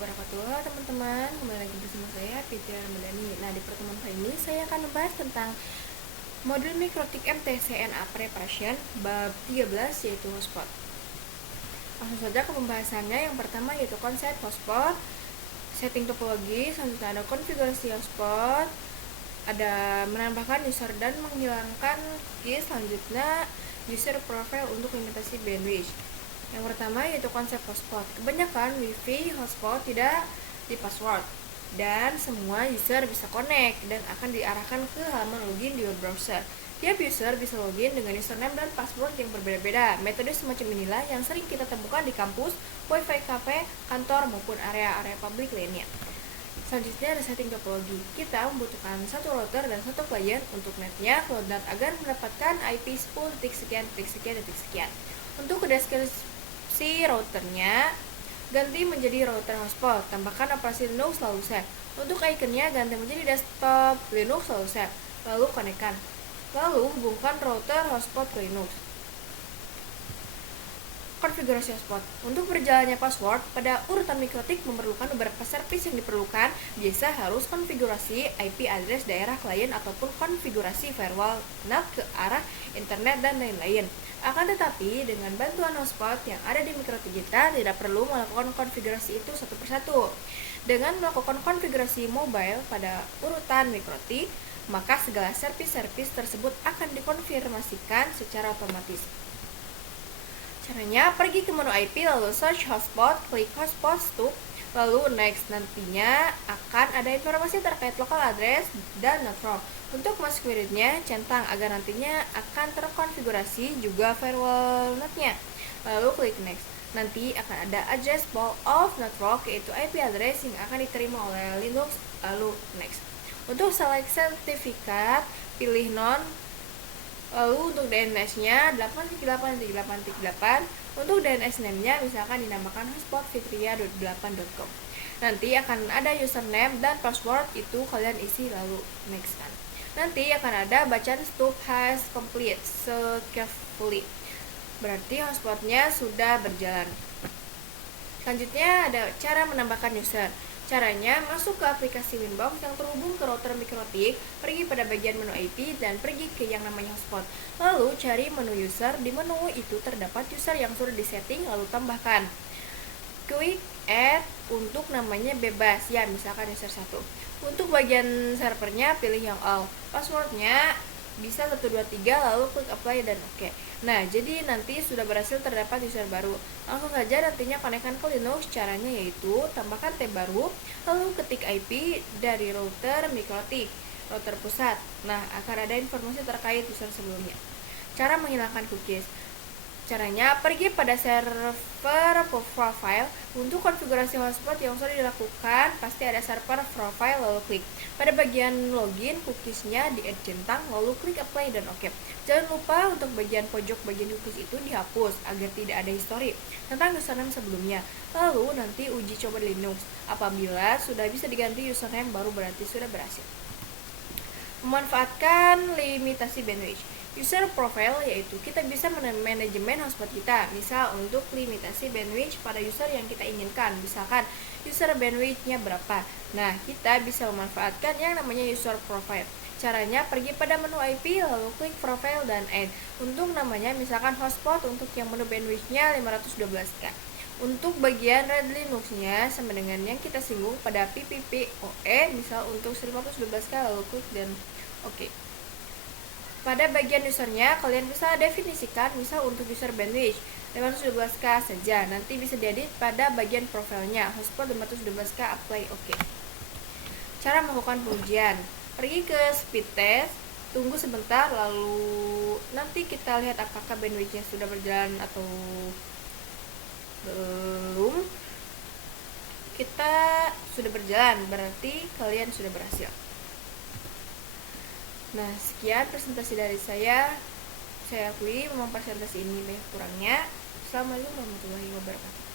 wabarakatuh. Halo teman-teman, kembali lagi bersama saya Fitri Ramadhani. Nah, di pertemuan kali ini saya akan membahas tentang modul mikrotik MTCNA Preparation bab 13 yaitu hotspot. Langsung saja ke pembahasannya. Yang pertama yaitu konsep hotspot, setting topologi, selanjutnya ada konfigurasi hotspot, ada menambahkan user dan menghilangkan cookies, selanjutnya user profile untuk limitasi bandwidth. Yang pertama yaitu konsep hotspot. Kebanyakan wifi hotspot tidak di password dan semua user bisa connect dan akan diarahkan ke halaman login di web browser. Tiap user bisa login dengan username dan password yang berbeda-beda. Metode semacam inilah yang sering kita temukan di kampus, wifi cafe, kantor maupun area-area publik lainnya. Selanjutnya ada setting topologi. Kita membutuhkan satu router dan satu client untuk netnya cloudnet agar mendapatkan IP 10.sekian. Untuk deskripsi routernya, ganti menjadi router hotspot. Tambahkan operasi Linux lalu save. Untuk ikonnya ganti menjadi desktop Linux lalu save. Lalu konekkan. Lalu hubungkan router hotspot ke Linux. Konfigurasi hotspot. Untuk berjalannya password pada urutan mikrotik memerlukan beberapa service yang diperlukan. Biasa harus konfigurasi IP address daerah klien ataupun konfigurasi firewall NAT ke arah internet dan lain-lain. Akan tetapi dengan bantuan hotspot yang ada di mikrotik kita tidak perlu melakukan konfigurasi itu satu persatu. Dengan melakukan konfigurasi mobile pada urutan mikrotik, maka segala service-service tersebut akan dikonfirmasikan secara otomatis. Caranya, pergi ke menu IP, lalu search hotspot, klik hotspot to, lalu next. Nantinya akan ada informasi terkait local address dan network. Untuk masuk query-nya, centang agar nantinya akan terkonfigurasi juga firewall netnya. Lalu klik next. Nanti akan ada address pool of network, yaitu IP address yang akan diterima oleh Linux, lalu next. Untuk select sertifikat, pilih non. Lalu untuk DNS-nya 8.8.8.8. Untuk DNS name-nya misalkan dinamakan hotspotfitria.8.com. Nanti akan ada username dan password, itu kalian isi lalu next kan. Nanti akan ada bacaan stop has complete successfully. Berarti hotspotnya sudah berjalan. Selanjutnya ada cara menambahkan user. Caranya, masuk ke aplikasi Winbox yang terhubung ke router mikrotik, pergi pada bagian menu IP, dan pergi ke yang namanya hotspot. Lalu, cari menu user. Di menu itu terdapat user yang sudah disetting, lalu tambahkan. Klik add untuk namanya bebas, ya misalkan user 1. Untuk bagian servernya, pilih yang all. Passwordnya bisa 123, lalu klik apply dan oke. Nah, jadi nanti sudah berhasil terdapat user baru. Langsung saja nantinya konekkan ke Linux. Caranya yaitu tambahkan tab baru, lalu ketik IP dari router mikrotik, router pusat. Nah, akan ada informasi terkait user sebelumnya. Cara menghilangkan cookies. Caranya, pergi pada server profile. Untuk konfigurasi hotspot yang sudah dilakukan, pasti ada server profile, lalu klik. Pada bagian login, cookiesnya di add centang, lalu klik apply dan oke. Jangan lupa untuk bagian pojok bagian cookies itu dihapus, agar tidak ada histori tentang username sebelumnya. Lalu nanti uji coba di Linux. Apabila sudah bisa diganti username, baru berarti sudah berhasil. Memanfaatkan limitasi bandwidth. User profile yaitu kita bisa manajemen hotspot kita, misal untuk limitasi bandwidth pada user yang kita inginkan, misalkan user bandwidthnya berapa. Nah, kita bisa memanfaatkan yang namanya user profile. Caranya, pergi pada menu IP, lalu klik profile dan add. Untuk namanya misalkan hotspot untuk yang menu bandwidthnya 512K. Untuk bagian Red Linux-nya sama dengan yang kita singgung pada PPPoE, misal untuk 512K, lalu klik dan oke. Pada bagian usernya, kalian bisa definisikan misal untuk user bandwidth 512K saja. Nanti bisa diedit pada bagian profilnya, hotspot 512K, apply oke. Cara melakukan pengujian. Pergi ke speed test, tunggu sebentar, lalu nanti kita lihat apakah bandwidthnya sudah berjalan atau belum. Kita sudah berjalan, berarti kalian sudah berhasil. Nah, sekian presentasi dari saya. Saya akui memang presentasi ini banyak kurangnya. Assalamualaikum warahmatullahi wabarakatuh.